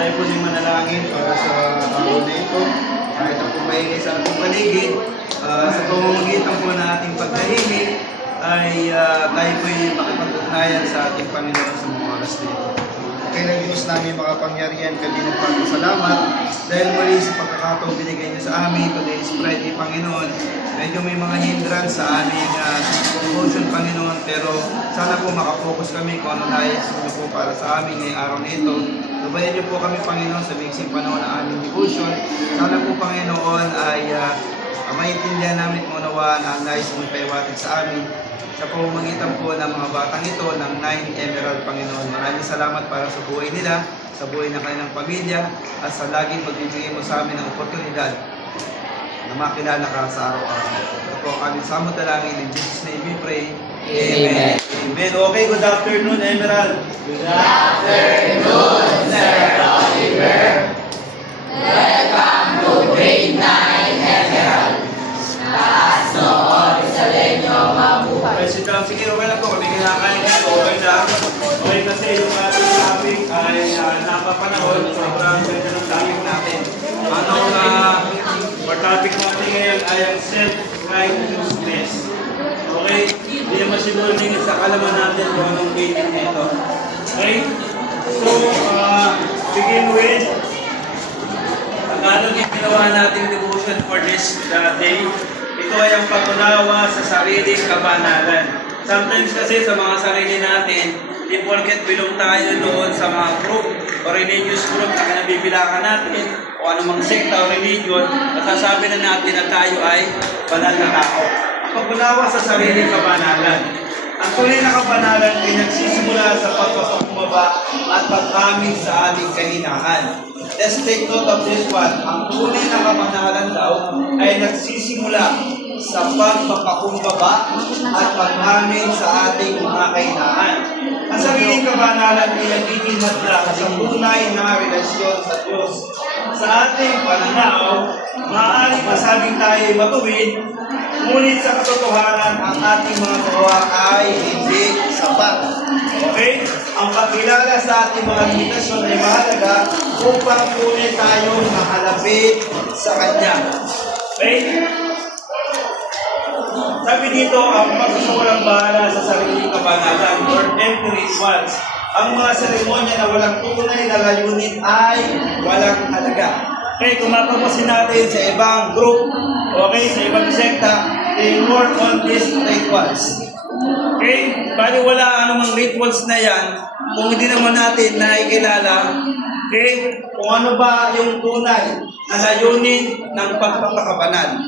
tayo po din manalangin para sa araw na ito. Kahit ang pumahingi sa ating paligid, sa pamamagitan po na ating pagtahimik, ay tayo po yung makipag-ugnayan sa ating Panginoon sa mga oras nito. Kaya ng Diyos namin makapangyarihan, kami nagpapasalamat dahil muli sa pagkakataon binigay niyo sa amin, today is Friday, Panginoon. Medyo may mga hindrance sa aming devotion, Panginoon, pero sana po makapokus kami kung ano nais niyo po para sa amin ngayong araw na ito. Gabayan niyo po kami, Panginoon, sa miksing panahon ng aming devotion. Sana po, Panginoon, ay maintindihan namin kung unawaan ang nais mong paiwatig sa amin sa pamamagitan po ng mga batang ito ng 9 Emerald, Panginoon. Maraming salamat para sa buhay nila, sa buhay ng kanilang pamilya, at sa laging magbibigay mo sa amin ng oportunidad na makilala ka sa araw-araw. Ito po ang aming samot dalangin. In Jesus' name we pray. Amen. Amen. Okay, good afternoon, Emerald. Good afternoon, Sir Oliver. Welcome to Grade 9 Emerald. Taas noon sa lenyo mabuhay. President lang, sige, okay lang po. Kami kinakain kayo, okay lang. Okay, kasi yung ating topic ay napapanahon. Sobrang ganda ng topic natin. Our topic natin ngayon ay ang self-righteousness. Okay? Hindi naman siguro din sa kalaman natin kung anong meaning nito. Okay? So, begin with ang anong ginawa nating devotion for this day. Ito ay ang pag-unawa sa sariling kabanalan. Sometimes kasi sa mga sarili natin, di porket bilong tayo doon sa mga group o religious group na kinabibilangan natin o anumang sekta o religion, nasasabi na natin na tayo ay banal na tao. Ang pag-unawa sa sariling kabanalan. Ang tunay na kabanalan ay nagsisimula sa pagpapakumbaba at pag-amin sa ating kahinaan. Let's take note of this one. Ang tunay na kabanalan daw ay nagsisimula sa pagpapakumbaba at pag-amin sa ating mga kahinaan. Ang sariling kabanalan ay nagtitinadla sa tunay na relasyon sa Diyos. Sa ating pananaw, maaaring masabing tayo ay matuwid, ngunit sa katotohanan, ang ating mga gawa ay hindi sapat. Okay? Ang pagkilala sa ating mga limitasyon ay mahalaga upang tunay tayong makalapit sa Kanya. Okay? Sabi dito, ang pagkakawalang bahala sa sariling kabanalan or empty rituals. Ang mga seremonya na walang tunay na layunin ay walang halaga. Okay, kung mapapasin natin sa ibang group, okay, sa ibang sekta, they work on these rituals. Okay, bali wala anumang rituals na yan kung hindi naman natin nakikilala, okay, kung ano ba yung tunay na layunin ng pagpapakabanal.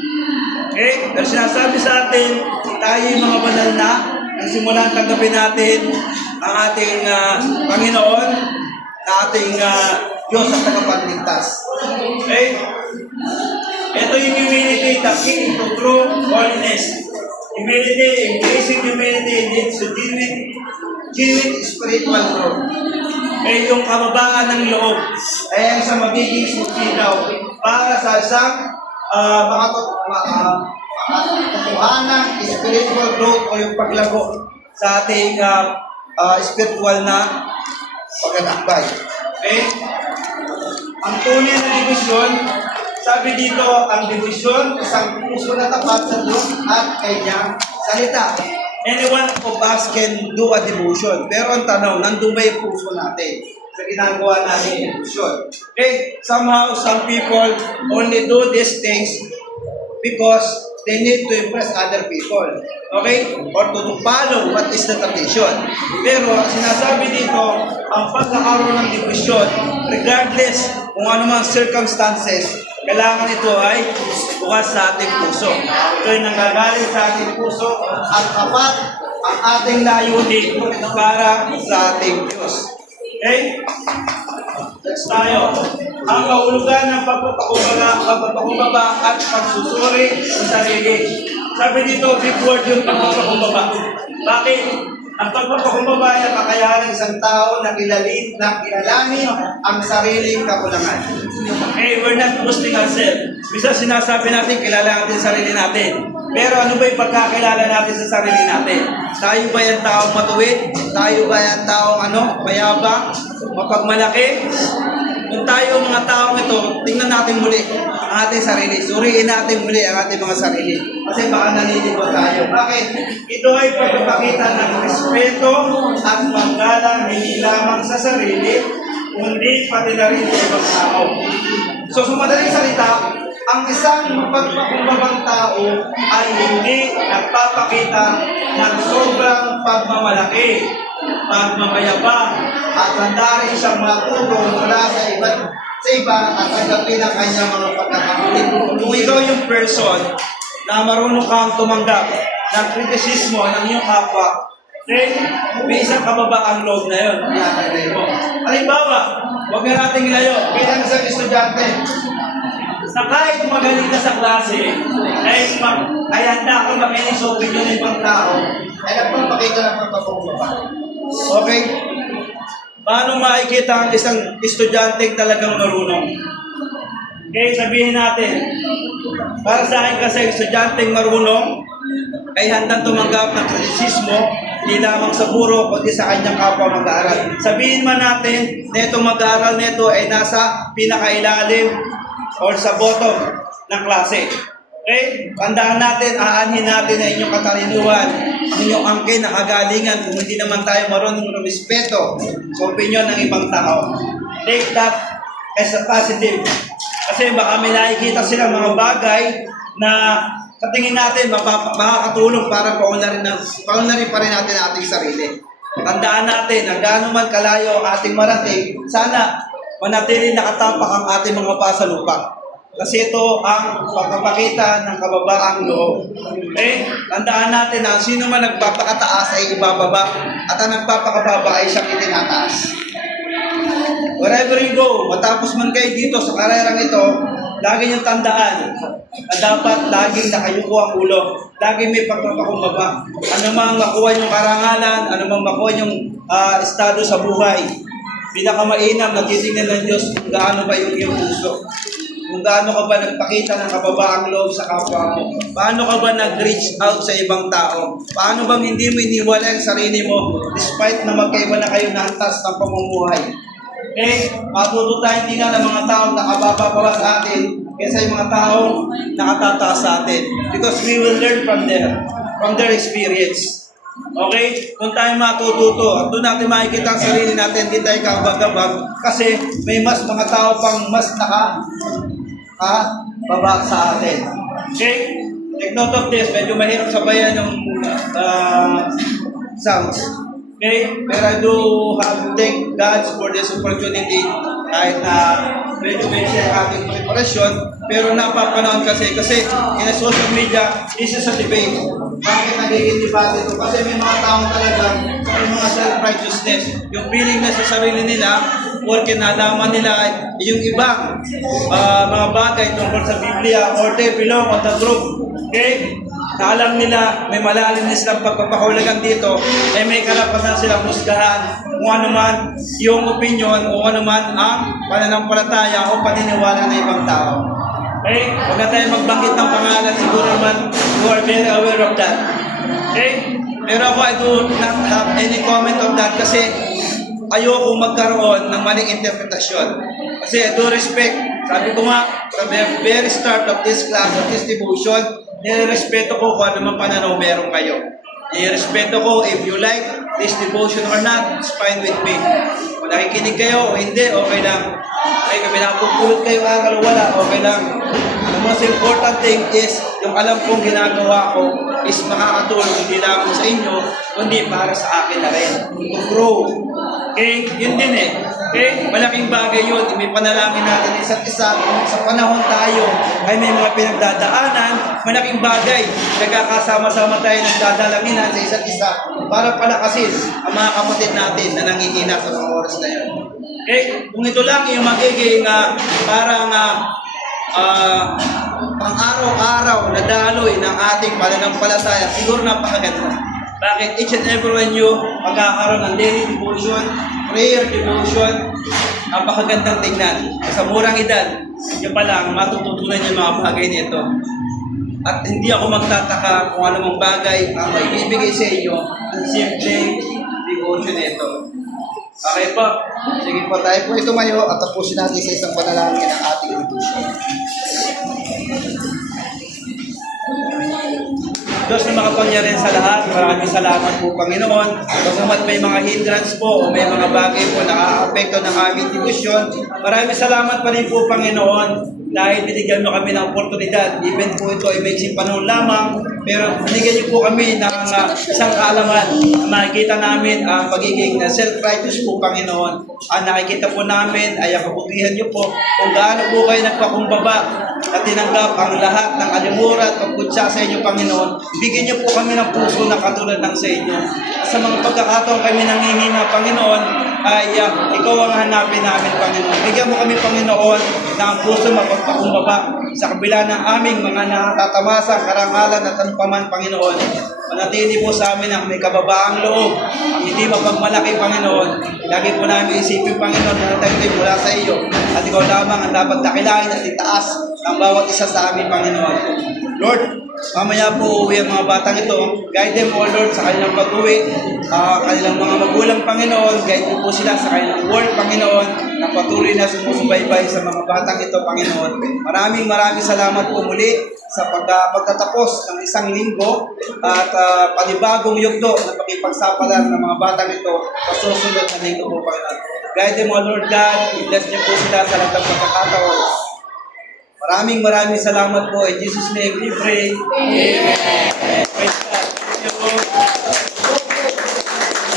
Okay? Dahil sinasabi sa atin, tayo yung mga banal na, nang simulan tanggapin natin ang ating Panginoon, na ating Diyos at tagapagligtas. Okay? Ito yung humility, the key to true holiness. Humility, increasing humility leads to genuine spiritual growth. Okay, yung kababaan ng loob ay sa magiging sumitaw para sa isang katotohanan, spiritual growth o yung paglago sa ating spiritual na pagkakabay. Okay? Ang tunay na division, sabi dito, ang division, isang puso na tapat sa Diyos at kanyang salita. Anyone of us can do a devotion. Pero ang tanong, nandun ba yung puso natin sa ginagawa natin devotion? Okay? Somehow, some people only do these things because they need to impress other people. Okay? Or to follow what is the tradition. Pero sinasabi dito, ang pagkakaroon ng devotion, regardless kung ano mang circumstances, kailangan ito ay bukas sa ating puso. Ito ay nanggagaling sa ating puso at kapat ang ating layunin para sa ating Diyos. Okay? Next tayo. Ang kahulugan ng pagpapakumbaba at pagsusuri sa sarili. Sabi dito, big word yung pagpapakumbaba. Bakit? Ang pagpapakumbaba ay ang kakayahan ng isang tao na kilalanin ang sariling kakulangan. Okay, we're not boasting ourselves. Bisa sinasabi natin, kilala natin sarili natin. Pero ano ba yung pagkakilala natin sa sarili natin? Tayo ba yung taong matuwid? Tayo ba yung taong mayabang? Mapagmalaki? kung tayo mga taong ito, tingnan natin muli ang ating sarili. Suriin natin muli ang ating mga sarili. Kasi baka naliligo tayo. Bakit? Ito ay pagpapakita ng respeto at paggalang hindi lamang sa sarili, kundi pati na rin sa ibang tao. So, sa madaling salita, ang isang mapagpakumbabang tao ay hindi nagpapakita ng sobrang pagmamalaki, pagmamayabang, at handa rin siyang matulong mula sa iba at tanggapin ang kanyang mga pagkakamali. Kung ikaw yung person na marunong kang tumanggap ng kritisismo ng iyong kapwa, then may isang kababaang loob na yun. Mo. Halimbawa, huwag na nating ilayo. Bilang isang estudyante, na kahit magaling ka sa klase, ay handa akong makinig sa opinion ng ibang tao, ay nagpapakita ng pagpapakumbaba. Okay? Paano makikita ang isang estudyante talagang marunong? Okay, sabihin natin, para sa akin kasi estudyante marunong, ay handang tumanggap ng kritisismo, hindi lamang sa guro, kundi sa kanyang kapwa mag-aaral. Sabihin man natin, na itong mag-aaral nito ay nasa pinakailalim or sa bottom ng klase. Okay? Tandaan natin, aanhin natin ang inyong katalinuhan, ang inyong angkin, ang kagalingan, kung hindi naman tayo marunong rumispeto sa opinion ng ibang tao. Take that as a positive. Kasi baka may nakikita silang mga bagay na sa tingin natin makakatulong para paunlarin pa rin natin ang ating sarili. Tandaan natin na gaano man kalayo ang ating marating, sana manatili nakatapak ang ating mga pasalupa. Kasi ito ang pagpapakita ng kababaang loob. Okay? Tandaan natin na sino man nagpapakataas ay ibababa at ang nagpapakababa ay siyang itinataas. Wherever you go, matapos man kayo dito sa karerang ito, lagi niyong tandaan na dapat laging nakayuko ang ulo. Laging may pagpapakumbaba. Ano mang makuha niyong karangalan, ano mang makuha niyong estado sa buhay, pinakamainam na titingnan ng Diyos kung gaano ba yung iyong puso. Kung gaano ka ba nagpakita ng kababaang loob sa kapwa mo? Paano ka ba nag-reach out sa ibang tao? Paano bang hindi mo iniwala ang sarili mo despite na magkaiba na kayo na antas ng pamumuhay? Okay? Matuto tayo tingnan ng mga taong nakababa pa sa atin kaysa yung mga taong nakatataas sa atin. Because we will learn from their experience. Okay? Doon tayo matututo. At doon natin makikita ang sarili natin, hindi tayo kabag-abag. Kasi may mas mga tao pang mas baba sa atin. Okay? Take note of this. Medyo mahirap sabayan yung sounds. Okay? Pero I do have to thank God for this opportunity kahit na medyo siya ating preparasyon. Pero napapanood kasi in a social media, this is a debate. Bakit nagiging debate ito? Kasi may mga taong talaga may mga self-righteousness. Yung feeling na sa sarili nila, porque nalaman nila yung ibang mga bagay tungkol sa Biblia or they belong on the group. Okay? Na alam nila may malalim na silang pagpapahulagan dito, ay may karapatan silang musgahan kung ano man yung opinion o ano man ang pananampalataya o paniniwala ng ibang tao. Okay? Huwag na tayo magbanggit ng pangalan, siguro naman you are very aware of that. Okay? Pero ako, I do not have any comment of that kasi ayoko magkaroon ng maling interpretasyon. Kasi I do respect, sabi ko nga, from the very start of this class, of this devotion, nirespeto ko kung ano man pananaw meron kayo. Nirespeto ko if you like this devotion or not, it's fine with me. Kung nakikinig kayo o hindi, okay lang. Ay, kami nakapupulot kayo aral o wala, okay lang. The most important thing is, yung alam kong ginagawa ko is makakatulong hindi lamang sa inyo, kundi para sa akin na rin. To grow. Okay? Yun din eh. Okay? Malaking bagay yun. May panalangin natin isa't isa. Sa panahon tayo ay may mga pinagdadaanan. Malaking bagay. Nagkakasama-sama tayo nagdadalanginan sa isa't isa para palakasin ang mga kapatid natin na nangihina sa mga oras na yun. Okay? Kung ito lang yung magiging parang pang-araw-araw na daloy ng ating pananampalataya, siguro napakaganda. Bakit? Each and every one you magkakaroon ng daily devotion, prayer devotion, napakagandang tingnan. Sa murang edad, yun pa lang, matututunan yung mga bagay nito. At hindi ako magtataka kung anumang bagay ang maibibigay sa inyo ng simple devotion nito. Okay po. Sige po, tayo po tumayo at tapusin natin sa isang panalangin ang ating institusyon. Diyos na makapangyarihan sa lahat, maraming salamat po Panginoon. Bagamat may mga hindrance po o may mga bagay po na nakaka-apekto ng aming institusyon, maraming salamat pa rin po Panginoon dahil binigyan mo kami ng oportunidad. Even po ito ay may panahon lamang, pero binigyan niyo po kami ng isang kaalaman na makikita namin ang pagiging self-righteous po Panginoon. Ang nakikita po namin ay ang kabutihan niyo po kung gaano po kayo nagpakumbaba at tinanggap ang lahat ng alimura at pagkutsa sa inyo Panginoon. Bigyan niyo po kami ng puso na katulad ng sa inyo. Sa mga pagkakataon kami nangihina Panginoon, ay ikaw ang hanapin namin Panginoon. Bigyan mo kami Panginoon ng puso mapagpakumbaba sa kabila ng aming mga natatamasa, karangalan at anupaman Panginoon. Manatili po sa amin ang may kababaang loob, ang hindi mapagmalaki Panginoon. Lagi po namin isipin Panginoon na tayo mula sa iyo at ikaw lamang ang dapat dakilain at itaas ng bawat isa sa amin Panginoon. Lord, mamaya po uwi ang mga batang ito. Guide them, O Lord, sa kanilang pag-uwi. Kanilang mga magulang, Panginoon. Guide mo po sila sa kanilang work, Panginoon, na patuloy na sumusubaybay sa mga batang ito, Panginoon. Maraming salamat po muli sa pagtatapos ng isang linggo at panibagong yugto na pakipagsapalaran ng mga batang ito sa susunod na linggo po, Panginoon. Guide them, O Lord God. Bless niyo po sila sa lahat ng pagkakataon. Maraming salamat po. In Jesus' name we pray. Amen. Praise God. Thank you.